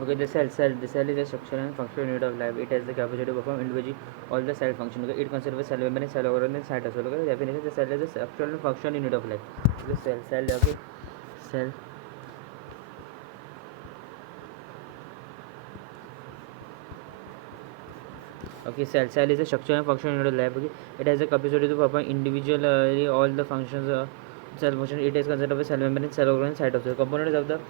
Okay, the cell is a structural and functional unit of life. It has the capacity to perform individually all the cell function. Okay, it consists of cell membrane, cell organ, and cytosol. Okay, definition: the cell is a structural and functional unit of life. Okay, cell. Okay, cell. Okay, cell is a structural and functional unit of life. Okay, it has the capacity to perform individually all the functions. Cell function. It is considered of a cell membrane, cell organ, and cytosol. Components of the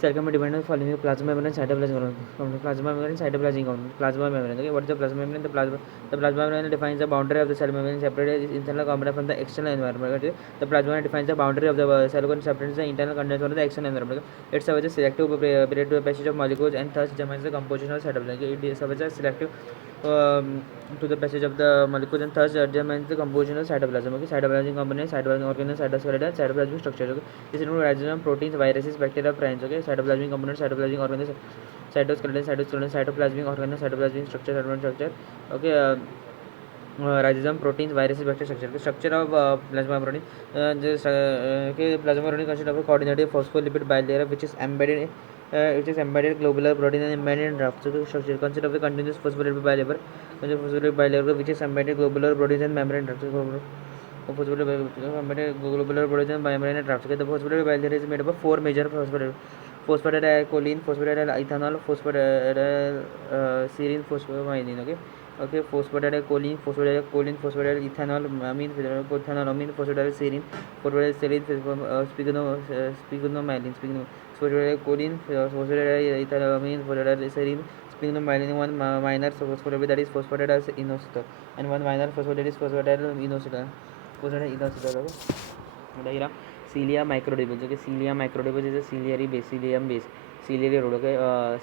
cell can be divided into following: plasma membrane and cytoplasmic component. Plasma membrane and cytoplasmic component. Plasma membrane. Okay, what is the plasma membrane? The plasma membrane defines the boundary of the cell membrane, separates its internal component from the external environment. Okay, the plasma membrane defines the boundary of the cell and separates the internal contents from the external environment. Okay, it serves as a selective period to the passage of molecules and thus determines the composition of cytoplasm. Okay, it serves as selective to the passage of the molecules and thus determines the composition of cytoplasm. Okay, cytoplasmic components, cytoplasmic organelles, cytoskeleton, cytoplasmic structures. Okay, this includes ribosome, proteins, viruses, bacteria, prions. Okay, cytoplasmic components, cytoplasmic organelles, cytoskeleton, cytoplasmic organelles, cytoplasmic structure, cytoplasmic structure. Okay. Ribosome, proteins, viruses, bacteria structure. The structure of plasma protein. Okay, plasma protein consists of a coordinated phospholipid bilayer which is embedded globular protein and embedded in draft. So the structure consists of a continuous phospholipid bilayer which is embedded globular proteins and membrane drafts. Embedded globular proteins and membrane drafts. Okay, the phospholipid bilayer is made up of four major phosphatidylcholine, phosphatidylethanol, serine, phosphomyelin. Okay, phosphatidylcholine, amine, ethanol, amine, phosphatidylserine, sphingomyelin, phosphatidylcholine, phosphatidylethanolamine, phosphatidylserine, sphingomyelin, one minor phospholipid, that is phosphatidylsinositol, and one minor phospholipid is phosphatidylinositol. Okay. Diagram: cilia microtubules. Okay, cilia microtubules is a ciliary root. Okay,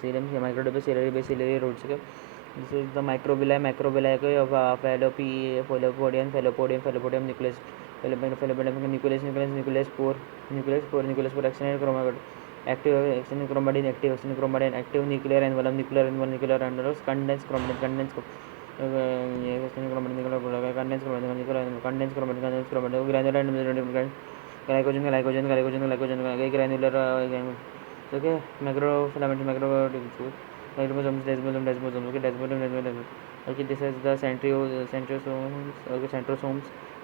cilium microtubules, ciliary roots. Okay, this is the microvilli okay, of Fallopian nucleus, nucleus spore, extended chromatid, active nuclear envelope, nuclear envelope, condensed chromatid, granular and granular. Okay, desmosomes. Okay, desmosome. Okay, this is the centrosomes. Okay,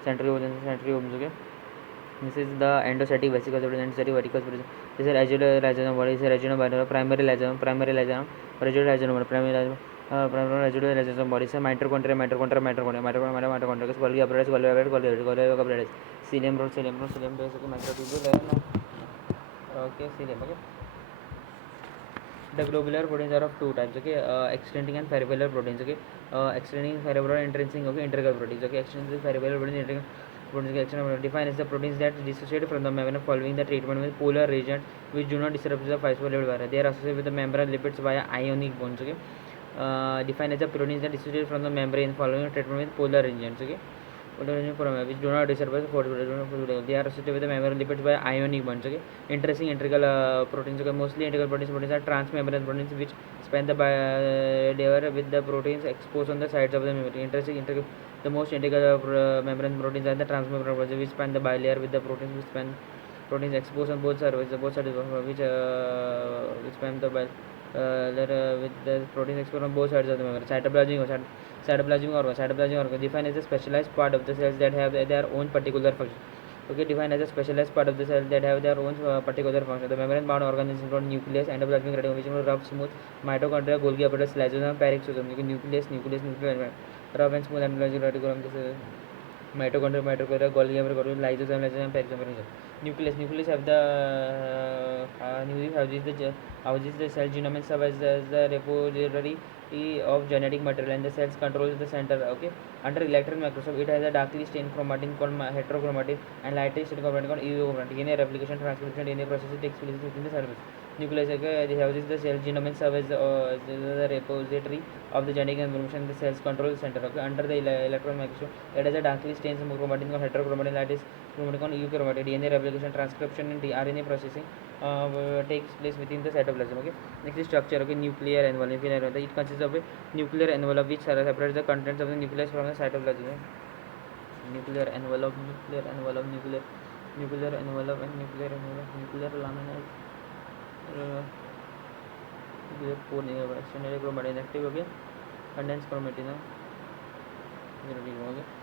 centrioles. Okay, this is the endocytic vesicles. Endocytic vesicles. This is regular rhizome. What is a rhizome? Primary rhizome. Residual rhizome. Primary residual rhizome body. Mitochondria. Golgi apparatus. Cilium root. Okay, microtubule. Okay, cilium. Okay. The globular proteins are of two types. Okay, extending and peripheral proteins. Okay, extending, peripheral, intrinsic. Okay, integral proteins. Okay, extending, peripheral proteins, integral proteins. External defined as the proteins that dissociate from the membrane following the treatment with polar agents which do not disrupt the phospholipid barrier. They are associated with the membrane lipids via ionic bonds. Okay, defined as the proteins that dissociate from the membrane following treatment with polar agents. Okay, which do not disturb the phospholipid. They are associated with the membrane lipids by ionic bonds. Okay, interesting integral proteins. Okay, mostly integral proteins are transmembrane proteins which span the layer with the proteins exposed on the sides of the membrane. Interesting integral. The most integral membrane proteins are the transmembrane proteins which span the bilayer with the proteins which span proteins exposed on both sides which span the with the proteins exposed on both sides of the membrane. Cytoplasmic organ defined as a specialized part of the cells that have their own particular function. Okay, defined as a specialized part of the cell that have their own particular function. The membrane-bound organs include nucleus, endoplasmic reticulum, which include rough, smooth, mitochondria, Golgi apparatus, lysosome, peroxisome. Nucleus, rough and smooth endoplasmic reticulum. This is mitochondria, Golgi apparatus, lysosome, peroxisome. Nucleus have the nucleus houses the cell genome and serve as the repository of genetic material, and the cells controls the center. Okay, under electron microscope it has a darkly stained chromatin called heterochromatin and lightly stained chromatin called euchromatin. DNA replication, transcription, DNA processing takes place within the cell. Nucleus, okay, they houses the cell genome and serve as the repository of the genetic information. The cells control the center. Okay, under the electron microscope it has a darkly stained chromatin called heterochromatin, lightly chromatin called euchromatin. DNA replication, transcription, and RNA processing takes place within the cytoplasm. Okay, next is structure. Okay, nuclear envelope. It consists of a nuclear envelope which separates the contents of the nucleus from the cytoplasm. Nuclear envelope, nuclear lamina, uh, nuclear pore extended chromatin active. Okay, condensed chromatin.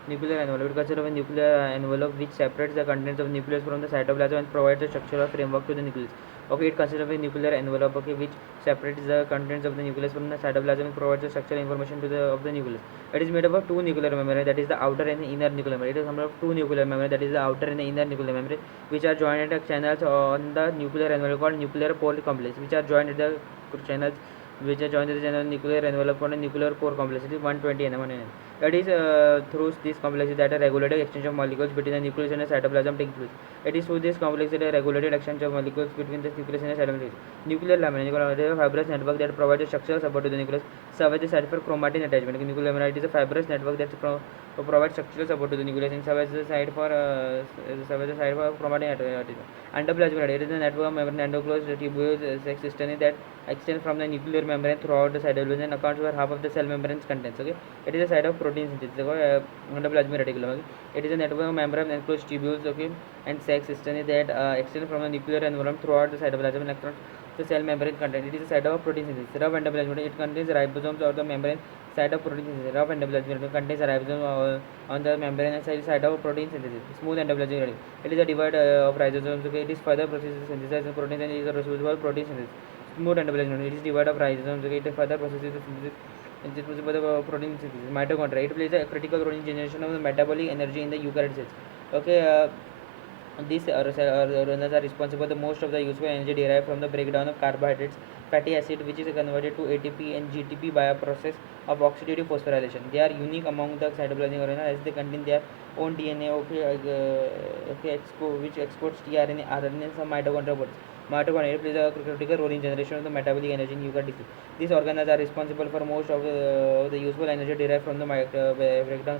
Nuclear envelope. It consists of a nuclear envelope which separates the contents of nucleus from the cytoplasm and provides a structural framework to the nucleus. Okay, it consists of a nuclear envelope, okay, which separates the contents of the nucleus from the cytoplasm and provides the structural information to the of the nucleus. It is made up of two nuclear membrane, that is the outer and the inner nuclear membrane. It is made of two nuclear membrane, that is the outer and the inner nuclear membrane, which are joined at channels on the nuclear envelope called nuclear pore complex, which are joined at the channels which are joined to the channel nuclear envelope called a nuclear pore complex. It is 120 nm. That is through this complex that a regulated exchange of molecules between the nucleus and the cytoplasm takes place. It is through this complex that a regulated exchange of molecules between the nucleus and the cytoplasm. Nuclear lamina is a fibrous network that provides a structural support to the nucleus, serves as a site for chromatin attachment. Nuclear lamina is a fibrous network that provides structural support to the nucleus and serves as a site for chromatin attachment. Endoplasmic radius is a network of membrane endoclosed tubules sex cisternae that extend from the nuclear membrane throughout the cytoplasm and accounts for half of the cell membrane's contents. Okay, it is a site of protein synthesis. Endoplasmic reticulum. Okay, it is a network of membrane enclosed tubules. Okay, and sex cisternae that extend from the nuclear envelope throughout the cytoplasm and across the cell membrane content. It is a site of protein synthesis. Rough endoplasmic, it contains ribosomes or the membrane site of protein synthesis. Rough endoplasmic contains ribosomes on the membrane site of protein synthesis. Smooth endoplasmic, it is a divide of ribosomes. Okay, it is further processes synthesis of proteins and is a responsible protein synthesis. Smooth endoplasmic, it is divide of ribosomes. Okay, it further processes the synthesis and this for the protein synthesis. Mitochondria, it plays a critical role in generation of the metabolic energy in the eukaryotic cells. Okay, these runners are responsible for the most of the useful energy derived from the breakdown of carbohydrates, fatty acid, which is converted to ATP and GTP by a process of oxidative phosphorylation. They are unique among the cytoplasmic RNA as they contain their own DNA, which exports tRNA, RNA, and some mitochondrial bodies. Mitochondria plays a critical role in generation of the metabolic energy in eukaryotic cells. These organelles are responsible for most of the useful energy derived from the breakdown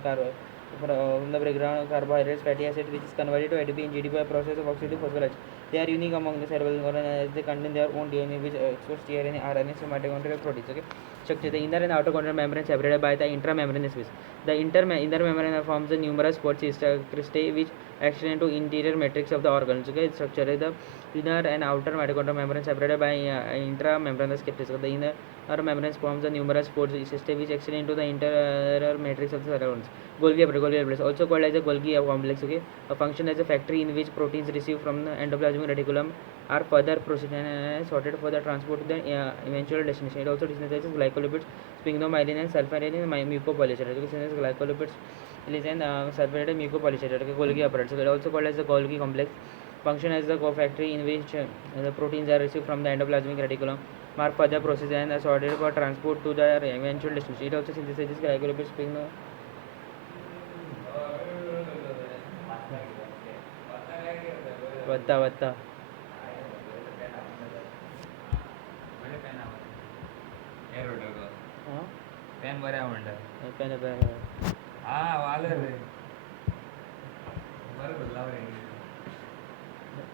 from the breakdown of carbohydrates, fatty acid, which is converted to ATP and GDP by process of oxidative phosphorylation. They are unique among the cytoplasmic organelles as they contain their own DNA, which exports tRNA, RNA, and mitochondrial proteins. Okay, structure: the inner and outer chondrial membrane separated by the intramembranous space. The inner membrane forms the numerous spores cristae which extend into interior matrix of the organs. Okay, structure: the inner and outer mitochondrial membrane separated by intramembranous space. The inner membrane forms the numerous spores cristae which extend into the interior matrix of the organs. Golgi apparatus, also called as a Golgi complex, okay, a function as a factory in which proteins received from the endoplasmic reticulum are further processed and sorted for the transport to the eventual destination. It also synthesizes glycolipids, sphingomyelin and sulfide in mucopolysaccharide. It synthesizes glycolipids, and sulfide and mucopolysaccharide. Okay, Golgi apparatus, it also called as the Golgi complex, function as the co-factory in which the proteins are received from the endoplasmic reticulum are further processed and sorted for transport to the eventual destination. It also synthesizes glycolipids, वत्ता pen बरे म्हणलं pen हा वाले रे बरं बोलला रे.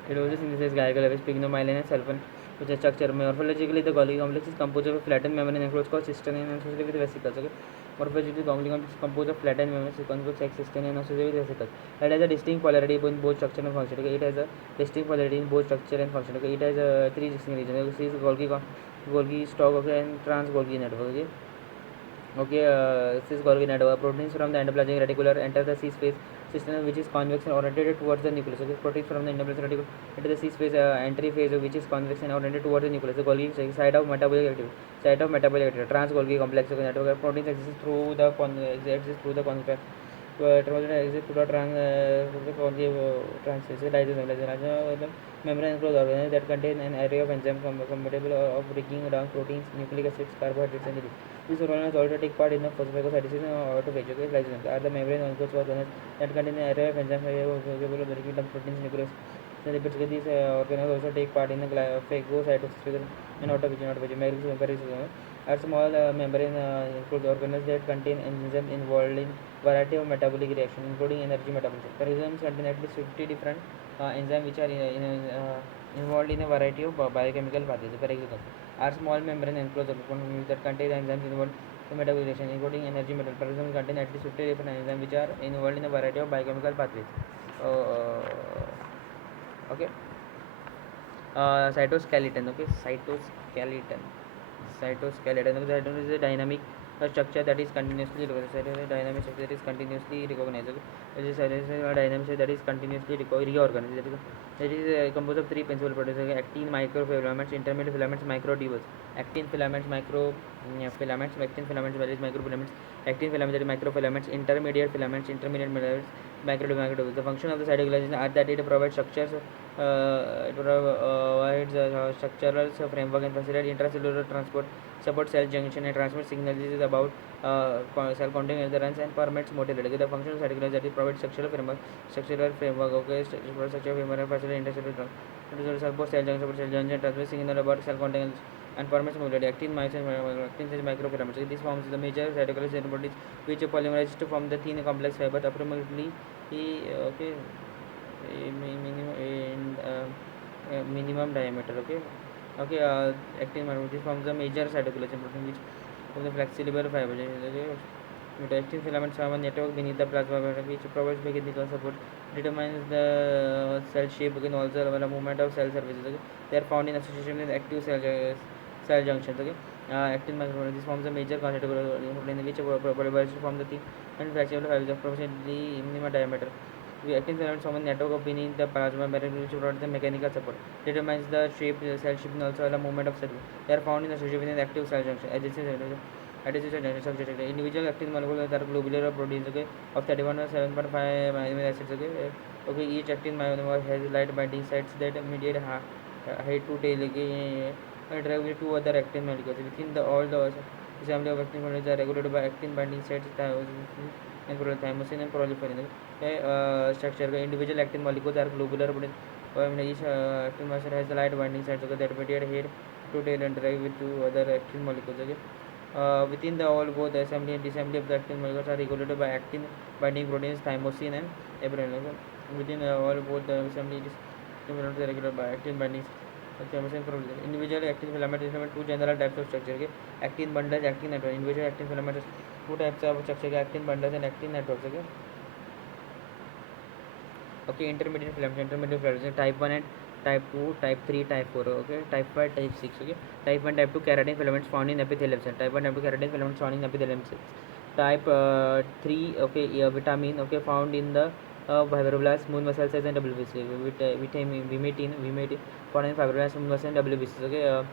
It also synthesizes glycolipids, sphingomyelin and sulfur, which are structure. Morphologically, the Golgi complex is composed of a flattened membrane enclosed called cistern and associated with vesicles. Okay? Morphologically, the Golgi complex is composed of flattened membrane enclosed with cistern and associated with vesicles. It has a distinct polarity in both structure and function. Okay? It has a distinct polarity in both structure and function. Okay? It has three distinct regions. Okay? This is Golgi stalk, okay, and trans Golgi network. Okay, cis Golgi network. Proteins from the endoplasmic reticulum enter the C space system, which is convex and oriented towards the nucleus. Okay, proteins from the endoplasmic reticulum enter the C space entry phase, which is convex and oriented towards the nucleus. The Golgi site of metabolic activity. Trans Golgi complex network. Proteins exist through the convex exit through the membrane enclosed organelles that contain an array of enzymes compatible of breaking down proteins, nucleic acids, carbohydrates, and lipids. These organelles also take part in the phosphoglycolysis and autophagy. Lysosomes are the membrane enclosed organelles that contain an array of enzymes capable of breaking down proteins, nucleic acids, and lipids. These organelles also take part in the phagocytosis and autophagy. Are small membrane enclosed organelles that contain enzymes involved in variety of metabolic reactions, including energy metabolism. Peroxisomes contain at least 50 different enzymes which are involved in a variety of biochemical pathways. Peroxisomes are small membrane enclosed organelles that contain enzymes involved in metabolic reactions, including energy metabolism. Peroxisomes contain at least 50 different enzymes which are involved in a variety of biochemical pathways. Okay. Cytoskeleton. Okay, cytoskeleton. cytoskeleton. Cytoskeleton is a dynamic structure that is continuously dynamic structure that is continuously recognized. It is a dynamic structure that is continuously reorganized. That is composed of three principal proteins: actin, microfilaments, intermediate filaments, microtubules. Actin filaments, filaments, actin filaments, that is microfilaments. Actin filaments, that is microfilaments. Intermediate filaments, microtubules. The function of the cytoskeleton are that it provides structures. It provides structural framework and facilitate intracellular transport, support cell junction and transmit signals about cell containing adherence and permits motility. The function of cytoskeleton that is provide structural framework, okay, structural framework and facilitate intracellular support cell junction, transmit signal about cell containing and permits motility. Actin, actin is microfilaments. This forms the major cytoskeleton bodies which polymerize to form the thin complex fiber approximately okay minimum diameter. Actin microfilaments forms the major cytoskeleton protein which of the flexible fiber. The actin filaments form a network beneath the plasma membrane which provides mechanical support, determines the cell shape and also the movement of cell surfaces. They are found in association with active cell junctions. Actin microfilaments forms a major constitutive protein which polymerize to form the thin and flexible fibers approximately minimum diameter. The actin filaments form a network beneath the plasma membrane which provides the mechanical support, determines the shape, cell shape and also the movement of cell. They are found in association with active cell junction. Adhesive cell junction structure. Individual actin molecules are globular proteins, of 31 or 7.5 amino acids. Each actin molecule has light binding sites that mediate height to tail. Interact with two other actin molecules. Within all the assembly of actin molecules are regulated by actin binding sites and thymosin and proliferin. Structure. Individual actin molecules are globular proteins. Each actin molecule has the light binding sites that mediate head to tail and interact with two other actin molecules. Within the all, both the assembly and disassembly of the actin molecules are regulated by actin binding proteins thymosin and heparin. Within all, both the assembly and disassembly are regulated by actin binding thymosin and proliferin. Individually actin filaments two general types of structure. Actin bundles, actin networks. Individual actin filaments two types of structure: actin bundles and actin networks. Intermediate filaments, type 1 and type 2, type 3, type 4. Type 5, type 6. Type 1, type 2 keratin filaments found in epithelial cells. Type 1, type 2 keratin filaments found in epithelial cells. Type 3, vitamin, found in the fibroblasts, smooth muscle cells and WBC. Vimetin found in fibroblasts, smooth muscle and WBC.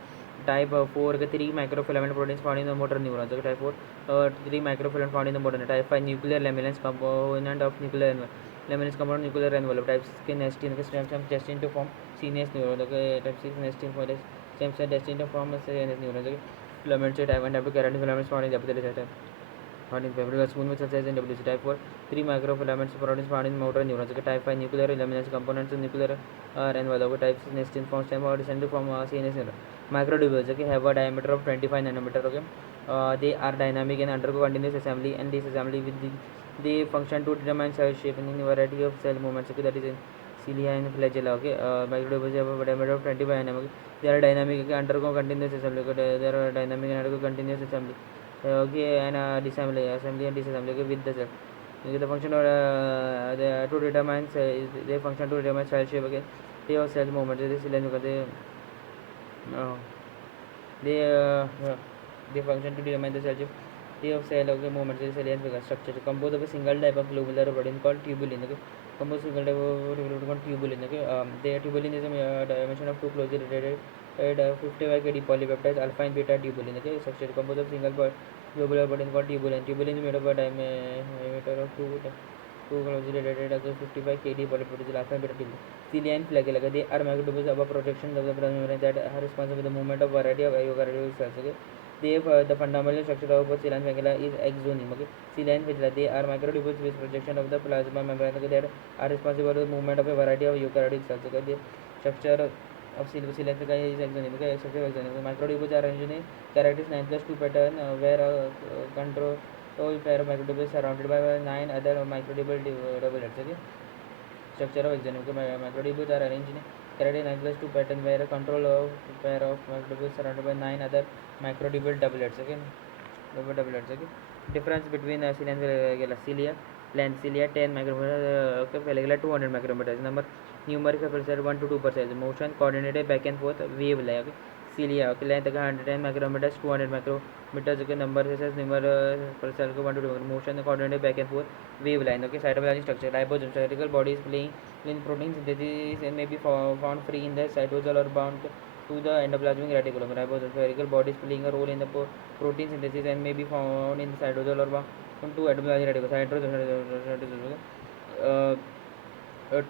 Type 4, 3 microfilament proteins found in the motor neurons. Type 4, 3 microfilament found in the motor. Type 5, nuclear laminans component of nuclear laminans component nuclear envelope. Type 6, nestin, stem cells destined to form CNS neurons. Type 6, nestin for the stem cells destined to form CNS neurons. Filaments. Type 1, type 2 keratin filaments found in the epithelial cells. Found in fibroblasts, smooth muscle cells and WBC. Type 4, 3 microfilament proteins found in motor neurons. Type 5, nuclear laminans components of nuclear envelope. Type 6, nestin form stem or descend to form CNS neuron. Microtubules have a diameter of 25 nanometer. They are dynamic and undergo continuous assembly and disassembly with they function to determine cell shape in a variety of cell movements. That is in cilia and flagella. Microtubules have a diameter of 25 nanometer. They are dynamic, undergo continuous assembly. They are dynamic and undergo continuous assembly. And assembly and disassembly with the cell. The function of to determine they function to determine cell shape. They have cell movements. They function to determine the cell shape. They have cell movements. Cell structure composed of a single type of globular protein called tubulin. Composed single type of protein called tubulin. The tubulin is a dimension of two closely related 55 kD polypeptides alpha and beta tubulin. Structure composed of single globular protein called tubulin. Tubulin is made of a diameter of two closely related 55 kD polypeptides alpha and beta tubulin. Cilia and flagella. They are microtubules of a projection of the plasma membrane that are responsible for the movement of variety of eukaryotic cells. They have the fundamental structure of cilia and flagella is axoneme. Cilia and flagella, they are microtubules with projection of the plasma membrane that are responsible for the movement of a variety of eukaryotic cells. The structure of cilia and flagella is axoneme. Structure of axoneme. Microtubules are arranged in a characteristic 9+2 pattern where a control pair of microtubules surrounded by 9 other microtubule doublets. Structure of axoneme. Microtubules are arranged in a characteristic 9+2 pattern where a control pair of microtubules surrounded by 9 other microtubule doublets. Difference between cilia and flagella. Cilia length, cilia 10 micrometers, flagella 200 micrometers. Numeric factors 1 to 2%. Motion coordinated back and forth wave like. cilia. Okay, length 110 micrometers, 200 micrometers. Okay, number says number per cell 1 to 2. Motion coordinated back and forth. Waveline. Okay, cytoplasmic structure. Ribosomes. Spherical bodies playing in protein synthesis and may be found free in the cytosol or bound to the endoplasmic reticulum. Ribosomes. Spherical bodies playing a role in the protein synthesis and may be found in the cytosol or bound to endoplasmic reticulum.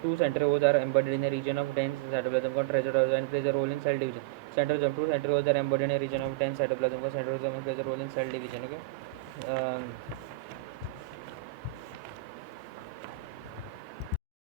Two centrioles are embedded in a region of dense cytoplasm called treasure and plays a role in cell division. Two centrioles are embedded in a region of dense cytoplasm called centrosome and plays a role in cell division. Okay.